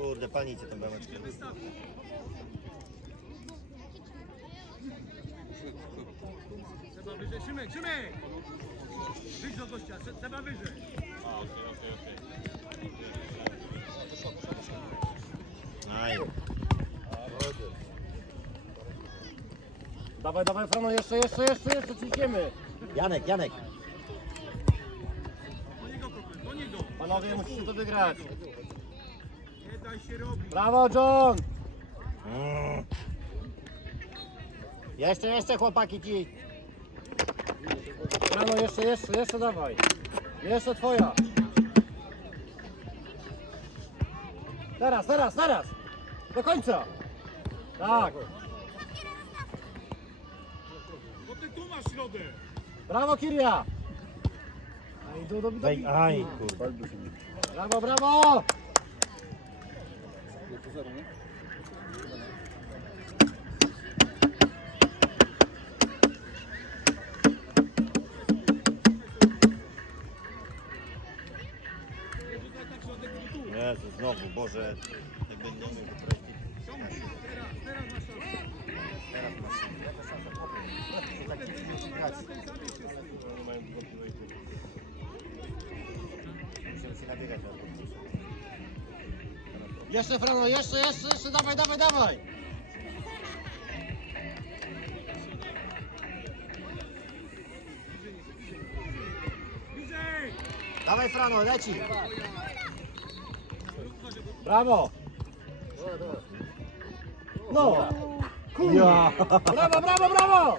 Kurde, palnicie tą brameczkę. Trzeba wyżej, Szymek, Szymek! Wyjdź do gościa, trzeba wyżej. Aj. Dawaj, dawaj, Frano, jeszcze, jeszcze, jeszcze, jeszcze, ciśniemy. Janek, Janek. Do niego problem, do niego. Panowie, musicie to wygrać. Brawo, John! Jeszcze, jeszcze, chłopaki ci. Frano, jeszcze, jeszcze, jeszcze dawaj. Jeszcze twoja. Teraz, teraz, teraz. Do końca. Tak. Bo ty tu masz środek. Brawo, Kiria. Aj, do, do, do, Wej, aj, kurde. Brawo, brawo. Jezu, znowu, Boże. Jak będę umiał Jeszcze, Frano, jeszcze, jeszcze, jeszcze, dawaj, dawaj, dawaj. Dawaj, Frano, leci. Brawo. No. Kurwa. Brawo, brawo, brawo.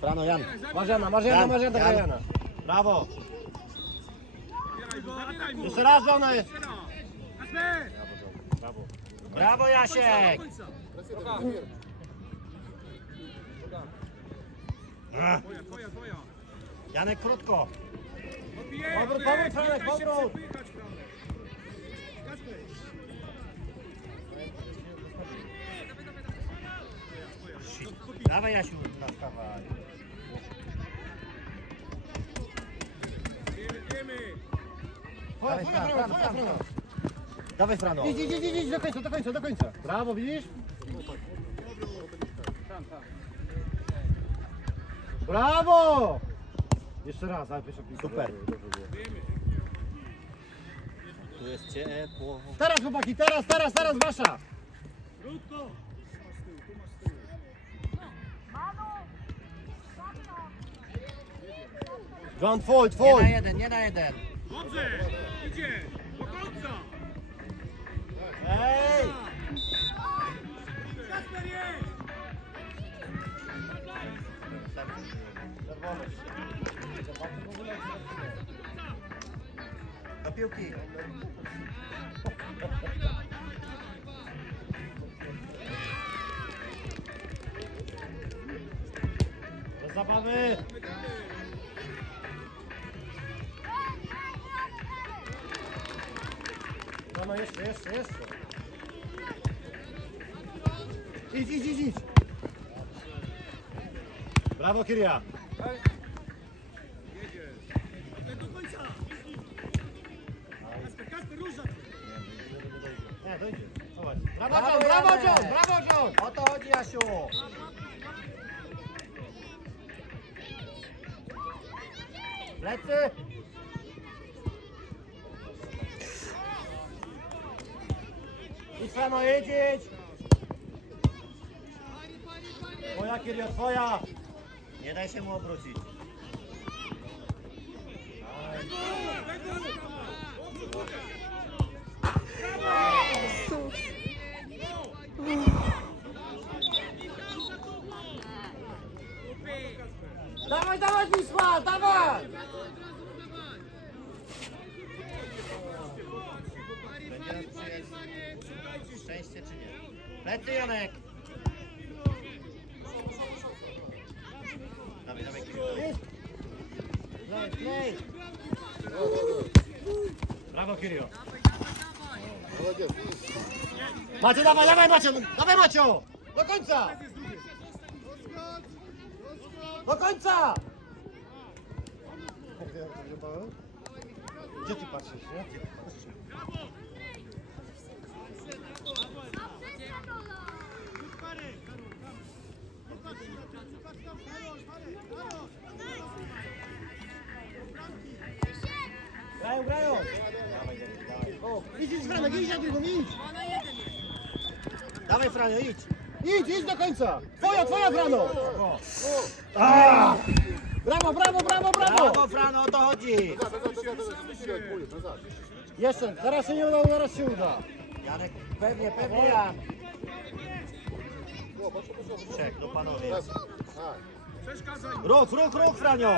Frano, Jan. Marzena, Marzena, Jan, Marzena, Jan. Jana. Brawo. Jeszcze raz, żona jest. Jeszcze raz. Kasper! Brawo, Jasiek. Ach, Twoja, twoja, twoja. Janek, krótko. Odbijaj, Powrót, powrót, Franek, powrót. Dawaj, Jasiu. Dawaj. Wiemy, wiemy. Twoja, twoja, twoja, Fran. Frano. Dawaj, Frano. Idź, idź, idź, idź, do końca, do końca, do końca. Brawo, widzisz? Brawo! Jeszcze raz, ale pierwsza piłka. Super. Tu jest ciepło. Teraz chłopaki, teraz, teraz, teraz wasza. Krótko. Tu masz z tyłu, tu masz z tyłu. John, twój, Nie twój. na jeden, nie na jeden. Dobrze. Idzie. Do końca. Ej! Kasper jest. Do piłki. Do zabawy. No, no jeszcze, jeszcze, jeszcze. Idź, idź, idź, idź. Brawo, Kiria. Do końca. Kasper, Kasper, ruszaj. Nie, dojdzie. Zobacz. Brawo, John, brawo. John, brawo, John. O to chodzi, Jasiu. Lecy. Idź, Frano, idź, Twoja, Kiria, twoja. Nie daj się mu obrócić. Dawaj, dawaj, Wisła, dawaj. Będzie nas przyjaźń. Szczęście czy nie? Plecy, Janek. Brawo, Kirio. Macie, dawaj, dawaj, Macio, dawaj, Macio. Do końca. Do końca. Gdzie ty patrzysz, nie? Franek, idź na drugą, idź. Dawaj Franio, idź. Idź, idź do końca. Twoja, twoja Frano. A! Brawo, brawo, brawo, brawo. Brawo, Frano, o to chodzi! Jeszcze, zaraz się nie uda, zaraz się uda. Janek, pewnie, pewnie Jan. Trzech, no panowie. Ruch, ruch, ruch, Franio!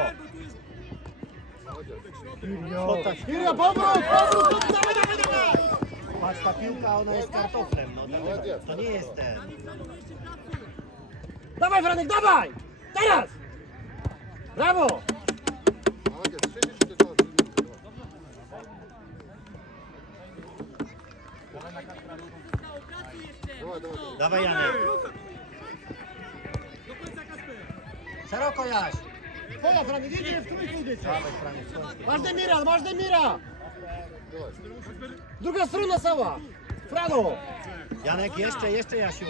Kiria, powrót, powrót, dawaj, dawaj, dawaj. Patrz, ta piłka, ona jest kartoflem, no to nie jest ten. Dawaj Franek, dawaj. Teraz. Brawo. Dawaj Janek. Do końca Kasper. Szeroko Jaś. Twoja Franek, idzie w trójkę. Dawaj Franek, skąd? Masz Demira, masz Demira. Druga strona cała. Frano. Janek, jeszcze, jeszcze Jasiu.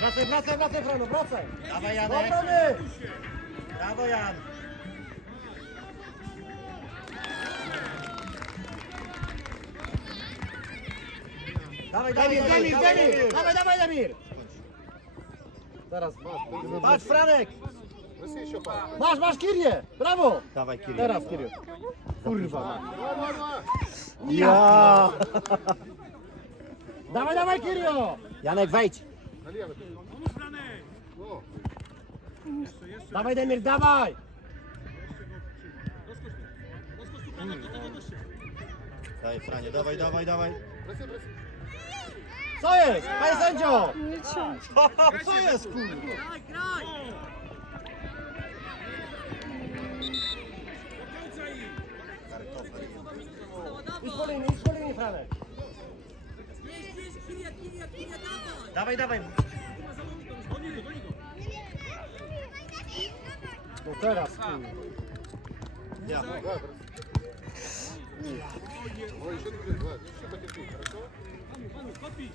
Wracaj, wracaj, wracaj Frano, wracaj. Dawaj Janek. obrony. Brawo Jan. Dawaj, dawaj, Demir, Demir, dawaj, Demir. Dawaj, dawaj Demir. Teraz. Patrz Franek. Masz, masz Kirię. Brawo. Dawaj Kirill. Teraz Kirię. Kurwa. Ja. Dawaj, dawaj Kirio. Janek, wejdź. Pomóż Franek. Jeszcze, jeszcze. Dawaj Demir, dawaj. Rozkosz tu. Rozkosz tu Franek do tego gościa. Dawaj Franie, dawaj, dawaj, dawaj. Co jest? Panie sędzio. Co jest kurwa? Graj, graj. Idź po linii, idź po linii Franek. Dawaj, dawaj. No teraz. kurwa. Ja. Kopij.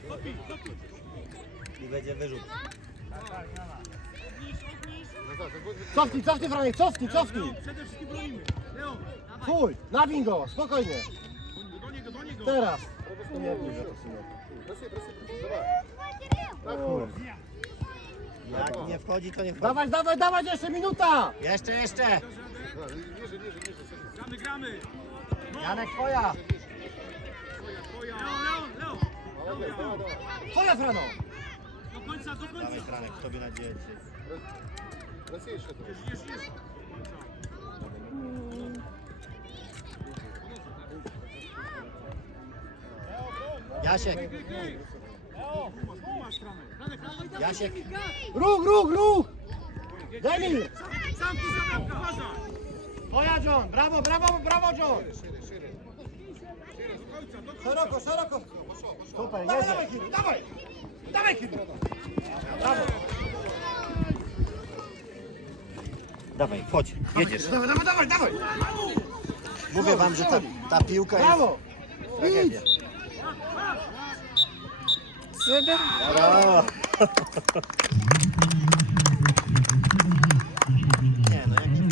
I będzie wyrzut. Cofnij, cofnij Franek, cofnij, cofnij. Leon, przede wszystkim bronimy. Leon, Chuj, nawin go, spokojnie. Teraz. Nie Jak nie wchodzi, to nie wchodzi. Dawaj, dawaj, dawaj, jeszcze minuta. Jeszcze, jeszcze. Gramy, gramy. Janek, twoja. Twoja Frano. Do końca, do końca. Dawaj Franek, tobie nadzieję. Jest, jest, jest. Jasiek. Jasiek. Ruch, ruch, ruch. Demir. Sam tu zabawka. Twoja John, brawo, brawo, brawo John. Szeroko, szeroko. Super, Dawaj, jedzie. dawaj Kiri, dawaj. Dawaj Kiri. Brawo. Dawaj, chodź, jedziesz. Dawaj, dawaj, dawaj, dawaj. Mówię wam, że ta, ta piłka jest... Brawo. tragedia. Idź. Brawo. Nie, no jak